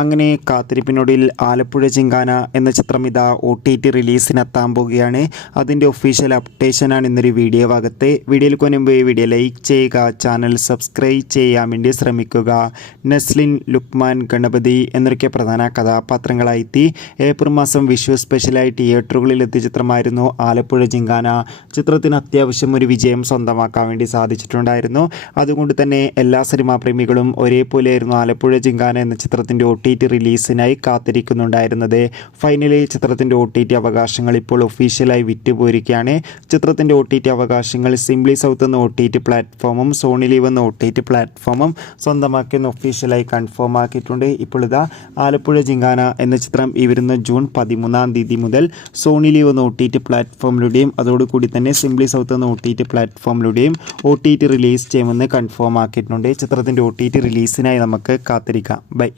അങ്ങനെ കാത്തിരിപ്പിനൊടുവിൽ ആലപ്പുഴ ജിങ്കാന എന്ന ചിത്രം ഇതാ OTT റിലീസിനെത്താൻ പോവുകയാണ്. അതിൻ്റെ ഒഫീഷ്യൽ അപ്ഡേഷനാണ് ഇന്നൊരു വീഡിയോ ഭാഗത്ത്. വീഡിയോയിൽ കൊണ്ടുമ്പ് വീഡിയോ ലൈക്ക് ചെയ്യുക, ചാനൽ സബ്സ്ക്രൈബ് ചെയ്യാൻ വേണ്ടി ശ്രമിക്കുക. നസ്ലിൻ, ലുക്മാൻ, ഗണപതി എന്നൊക്കെ പ്രധാന കഥാപാത്രങ്ങളായെത്തി ഏപ്രിൽ മാസം വിഷു സ്പെഷ്യലായി തിയേറ്ററുകളിലെത്തിയ ചിത്രമായിരുന്നു ആലപ്പുഴ ജിങ്കാന. ചിത്രത്തിന് അത്യാവശ്യം ഒരു വിജയം സ്വന്തമാക്കാൻ വേണ്ടി സാധിച്ചിട്ടുണ്ടായിരുന്നു. അതുകൊണ്ട് തന്നെ എല്ലാ സിനിമാ പ്രേമികളും ഒരേപോലെയായിരുന്നു ആലപ്പുഴ ജിങ്കാന എന്ന ചിത്രത്തിൻ്റെ OTT റിലീസിനായി കാത്തിരിക്കുന്നുണ്ടായിരുന്നത്. ഫൈനലി ചിത്രത്തിൻ്റെ OTT അവകാശങ്ങൾ ഇപ്പോൾ ഒഫീഷ്യലായി വിറ്റുപോയിരിക്കുകയാണ്. ചിത്രത്തിൻ്റെ OTT അവകാശങ്ങൾ സിംപ്ലി സൗത്ത് എന്ന OTT പ്ലാറ്റ്ഫോമും സോണി ലീവ് എന്ന OTT പ്ലാറ്റ്ഫോമും സ്വന്തമാക്കിയെന്ന് ഒഫീഷ്യലായി കൺഫേം ആക്കിയിട്ടുണ്ട്. ഇപ്പോൾ ഇതാ ആലപ്പുഴ ജിങ്കാന എന്ന ചിത്രം ഈ വരുന്ന ജൂൺ 13 മുതൽ സോണി ലീവ് എന്ന OTT പ്ലാറ്റ്ഫോമിലൂടെയും അതോടുകൂടി തന്നെ സിംപ്ലി സൗത്ത് എന്ന OTT പ്ലാറ്റ്ഫോമിലൂടെയും OTT റിലീസ് ചെയ്യുമെന്ന് കൺഫേം ആക്കിയിട്ടുണ്ട്. ചിത്രത്തിൻ്റെ OTT റിലീസിനായി നമുക്ക് കാത്തിരിക്കാം. ബൈ.